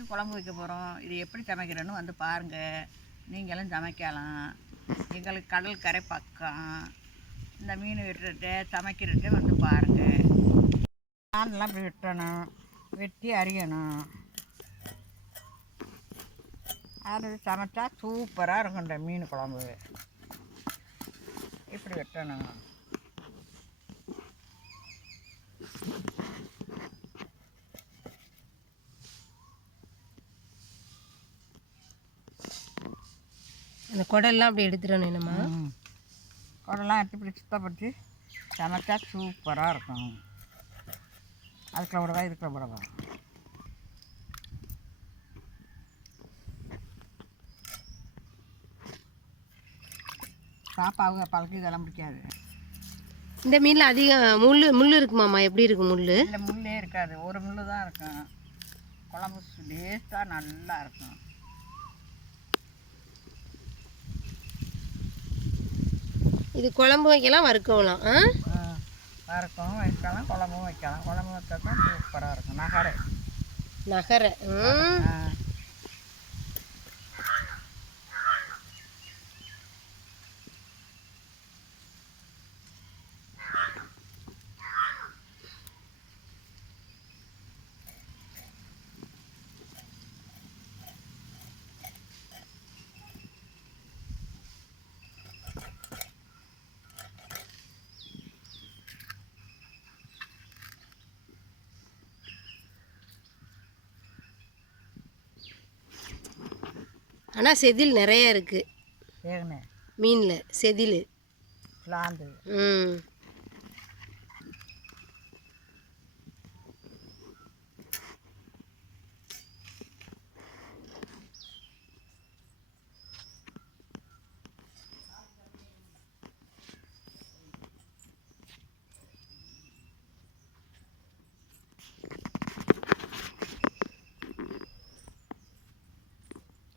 வச்சு குழம்பு வைக்க போகிறோம் இது எப்படி சமைக்கிறேன்னு வந்து பாருங்கள் நீங்களும் சமைக்கலாம். எங்களுக்கு கடல் கரை பக்கம். இந்த மீன் வெட்டுறது சமைக்கிறது வந்து பாருங்கள் நான்லாம் இப்படி வெட்டணும். வெட்டி அறியணும் அது சமைச்சா சூப்பராக இருக்கும் இந்த மீன் குழம்பு. இப்படி வெட்டணும். அந்த குடல்லாம் அப்படி எடுத்துடணும் என்னம்மா. குடலாம் எடுத்து இப்படி சுத்தப்படுத்தி சமைச்சா சூப்பராக இருக்கும். அதுக்குள்ள விடவா இதுக்குள்ள விடவா பாப்பாவுங்க பழக்கு இதெல்லாம் பிடிக்காது. இந்த மீனில் அதிகம் முள் முள் இருக்குமாம்மா? எப்படி இருக்கு முள் இந்த முள்ளே இருக்காது. ஒரு முள் தான் இருக்கும். குழம்பு டேஸ்ட்டாக நல்லா இருக்கும். இது குழம்பு வைக்கலாம் வறுக்கலாம் ஆ? வறுக்கவும் வைக்கலாம் குழம்பும் வைக்கலாம். குழம்பு வச்சா தான் சூப்பராக இருக்கும். நகரை. நகரை. ம். ஆனால் செதில் நிறைய இருக்குது மீனில் செதில். ம்.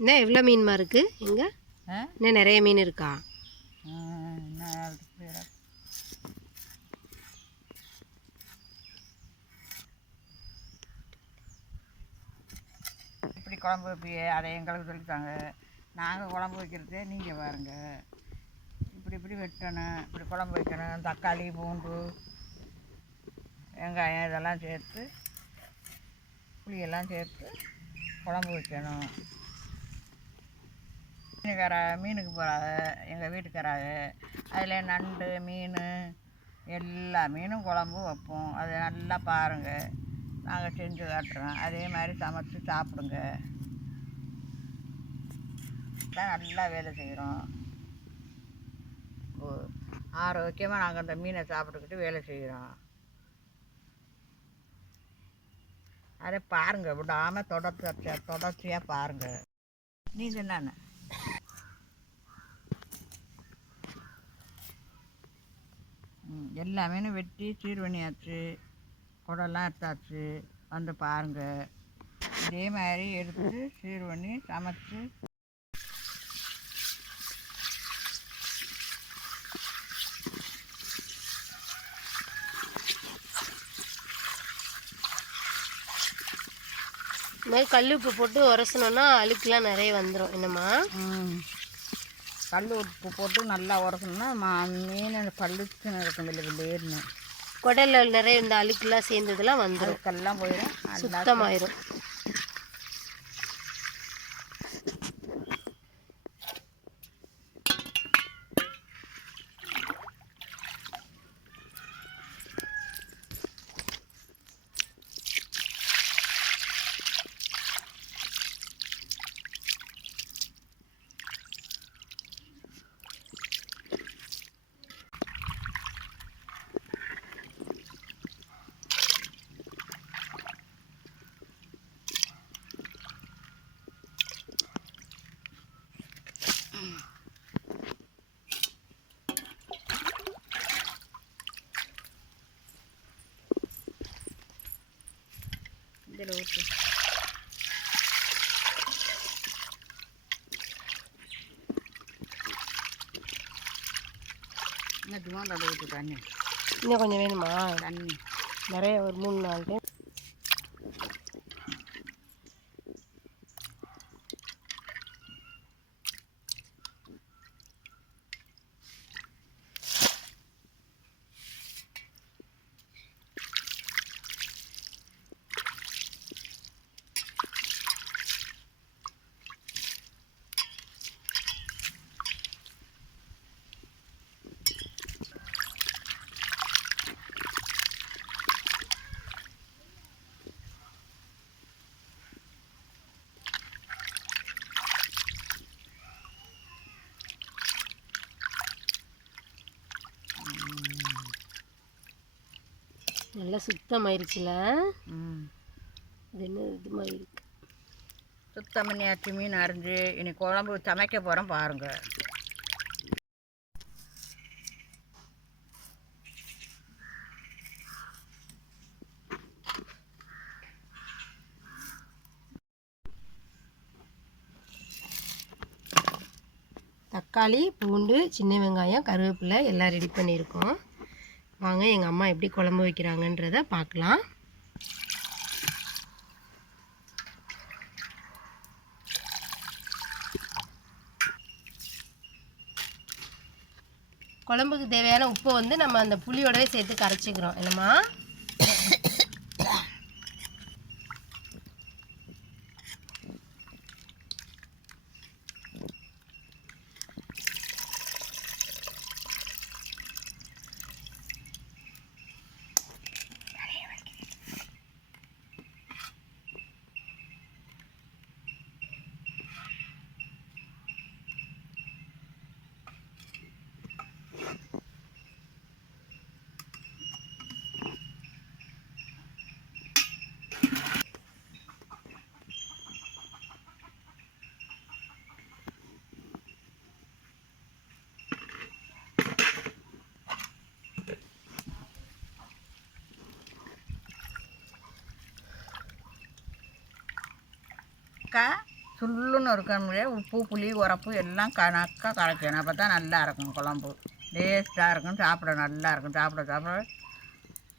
என்ன எவ்வளோ மீன்மா இருக்குது எங்கே ஆ? இன்னும் நிறைய மீன் இருக்கா? என்ன? இப்படி குழம்பு வைப்பியே அதை எங்களுக்கு சொல்லித்தாங்க. நாங்கள் குழம்பு வைக்கிறதே நீங்கள் பாருங்க. இப்படி இப்படி வெட்டணும் இப்படி குழம்பு வைக்கணும் தக்காளி பூண்டு வெங்காயம் இதெல்லாம் சேர்த்து புளியெல்லாம் சேர்த்து குழம்பு வைக்கணும். மீனுக்கார மீனுக்கு போகிறாங்க எங்கள் வீட்டுக்காராக அதில் நண்டு மீன் எல்லா மீனும் குழம்பு வைப்போம். அதை நல்லா பாருங்கள் நாங்கள் செஞ்சு காட்டுறோம். அதே மாதிரி சமைச்சு சாப்பிடுங்க. தான் நல்லா வேலை செய்கிறோம் ஆரோக்கியமாக நாங்கள் அந்த மீனை சாப்பிட்டுக்கிட்டு வேலை செய்கிறோம் அதை பாருங்கள் விடாமல் தொடர்ச்சி தொடர்ச்சியாக பாருங்கள் நீங்கள் என்னென்ன எல்லா மீனும் வெட்டி சீர் பண்ணியாச்சு குடம்லாம் எடுத்தாச்சு வந்து பாருங்க. இதே மாதிரி எடுத்து சீர் பண்ணி சமைச்சு. இந்த மாதிரி கல் உப்பு போட்டு உரசணுன்னா அழுக்குலாம் நிறைய வந்துடும் என்னம்மா? கல் உப்பு போட்டு நல்லா உரசணும்னா மா மீன் பல்லுச்சுன்னு இருக்கும் இல்லை வெளியேறணும் குடல்ல நிறைய இந்த அழுக்குலாம் சேர்ந்ததெல்லாம் வந்துடும் அதுக்கெல்லாம் போயிடும் சுத்தமாயிரும். இதில் ஊற்று இன்னும் கொஞ்சம் வேணுமா? தண்ணி. நிறைய ஒரு மூணு நாலு நல்லா சுத்தமாயிருச்சுல? இது என்ன இது மாதிரி இருக்கு சுத்தம் பண்ணியாச்சு மீன் அரிஞ்சு இனி குழம்பு சமைக்க போகிறோம் பாருங்கள் தக்காளி பூண்டு சின்ன வெங்காயம் கருவேப்பிலை எல்லாம் ரெடி பண்ணியிருக்கோம். வாங்க எங்கள் அம்மா எப்படி குழம்பு வைக்கிறாங்கன்றத பார்க்கலாம். குழம்புக்கு தேவையான உப்பை வந்து நம்ம அந்த புளியோடவே சேர்த்து கரைச்சிக்கிறோம். என்னம்மா? அக்கா சுள்ளுன்னு இருக்கணும்லே உப்பு புளி உரப்பு எல்லாம் கணக்காக கரைக்கணும் அப்போ தான் நல்லா இருக்கும் குழம்பு. டேஸ்ட்டாக இருக்கும். சாப்பிட நல்லா இருக்கும். சாப்பிட சாப்பிட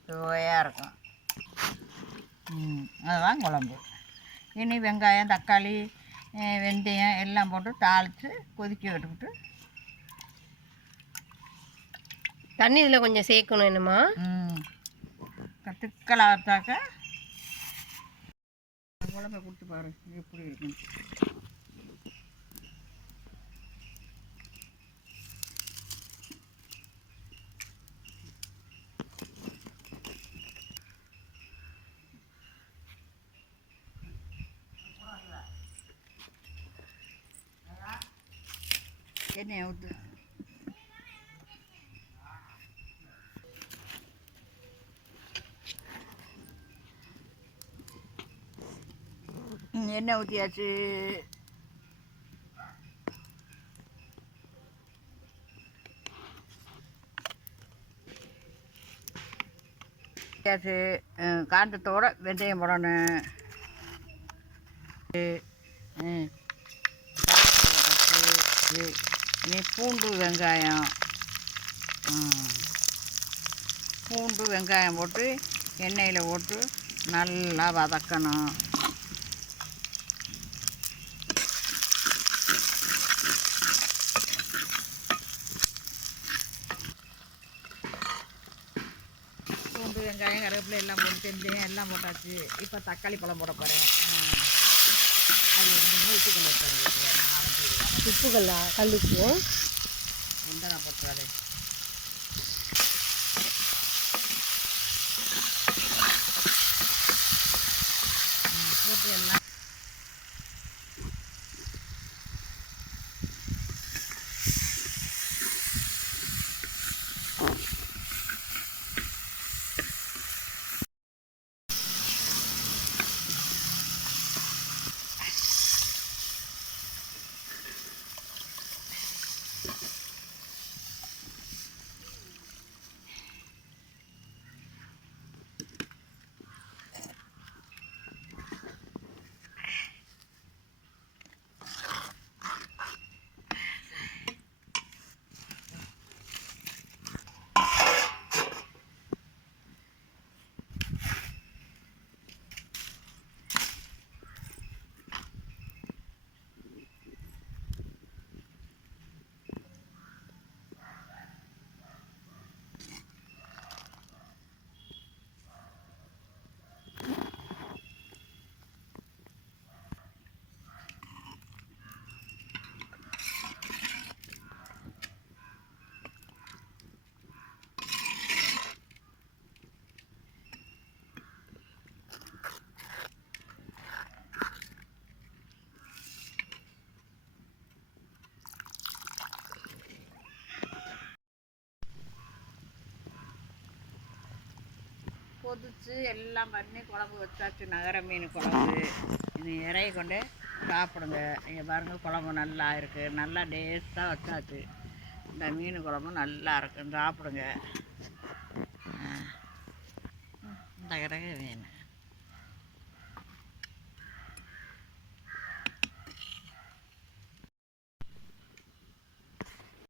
சுவையாக இருக்கும். அதுதான் குழம்பு. இனி வெங்காயம் தக்காளி வெந்தயம் எல்லாம் போட்டு தாளித்து கொதிக்க விட்டுக்கிட்டு தண்ணி இதில் கொஞ்சம் சேர்க்கணும் என்னம்மா? வச்சாக்க குழம்பை கொடுத்து பாரு எப்படி இருக்குன்னு. எண்ணெய் ஊற்று ம், எண்ணெய் ஊற்றியாச்சு ஊற்றியாச்சு ம், காந்தத்தோட வெந்தயம் போடணும் இனி பூண்டு வெங்காயம் பூண்டு வெங்காயம் போட்டு எண்ணெயில் போட்டு நல்லா வதக்கணும் பூண்டு வெங்காயம் கருவேப்பிலை எல்லாம் போட்டு வெந்தயம் எல்லாம் போட்டாச்சு. இப்போ தக்காளி பழம் போட போகிறேன் அது மூணு உப்புக்கல் உப்புகளா கல்லுப்பு எந்த நான் போட்டுறாரு கொதிச்சு எல்லாம் பண்ணி குழம்பு வச்சாச்சு நகர மீன் குழம்பு. இது இறைய கொண்டு சாப்பிடுங்க. இங்கே பாருங்கள் குழம்பு நல்லா இருக்குது நல்லா டேஸ்ட்டாக வச்சாச்சு. இந்த மீன் குழம்பு நல்லா இருக்கும் சாப்பிடுங்க. ஆ. இந்த கிடக்கு